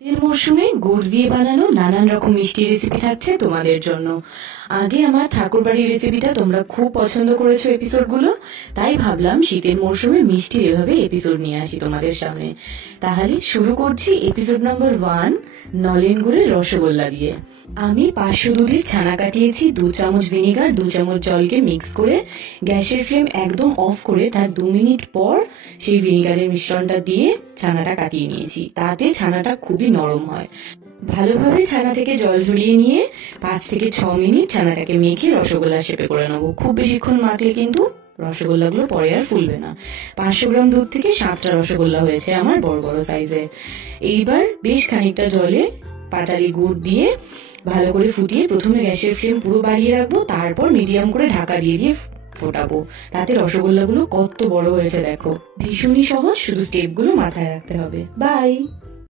শীতের মরশুমে গুড় দিয়ে বানানো নানান রকম মিষ্টি রেসিপি থাকছে তোমাদের জন্য। আগে আমার ঠাকুরবাড়ির রেসিপিটা তোমরা খুব পছন্দ করেছো এপিসোডগুলো, তাই ভাবলাম শীতের মরশুমে মিষ্টির এভাবে এপিসোড নিয়ে আসি তোমাদের সামনে। তাহলে শুরু করছি এপিসোড নম্বর 1, নলেন গুড়ের রসগোল্লা দিয়ে। আমি 500 দুধের ছানা কাটিয়েছি, 2 চামচ ভিনেগার 2 চামচ জলকে মিক্স করে গ্যাসের ফ্লেম একদম অফ করে তার 2 মিনিট পর সেই ভিনেগারের মিশ্রণটা দিয়ে ছানাটা কাটিয়ে নিয়েছি। তাতে ছানাটা খুবই নরম হয়। ভালোভাবে ছানা থেকে জল ঝরিয়ে নিয়ে 5 থেকে 6 মিনিট ছানাটাকে মেখে রসগোল্লা শেপে করে নেবো। খুব বেশিক্ষণ মাখলে কিন্তু রসগোল্লাগুলো পরে আর ফুলবে না। 500 গ্রাম দুধ থেকে 7টা রসগোল্লা হয়েছে আমার বড় বড় সাইজের। এইবার বেশ খানিকটা জলে পাটালি গুড় দিয়ে ভালো করে ফুটিয়ে প্রথমে গ্যাসের ফ্লেম পুরো বাড়িয়ে রাখবো, তারপর মিডিয়াম করে ঢাকা দিয়ে দিয়ে ফোটাবো। তাতে রসগোল্লাগুলো কত বড় হয়েছে দেখো। ভীষণই সহজ, শুধু স্টেপগুলো মাথায় রাখতে হবে। বাই।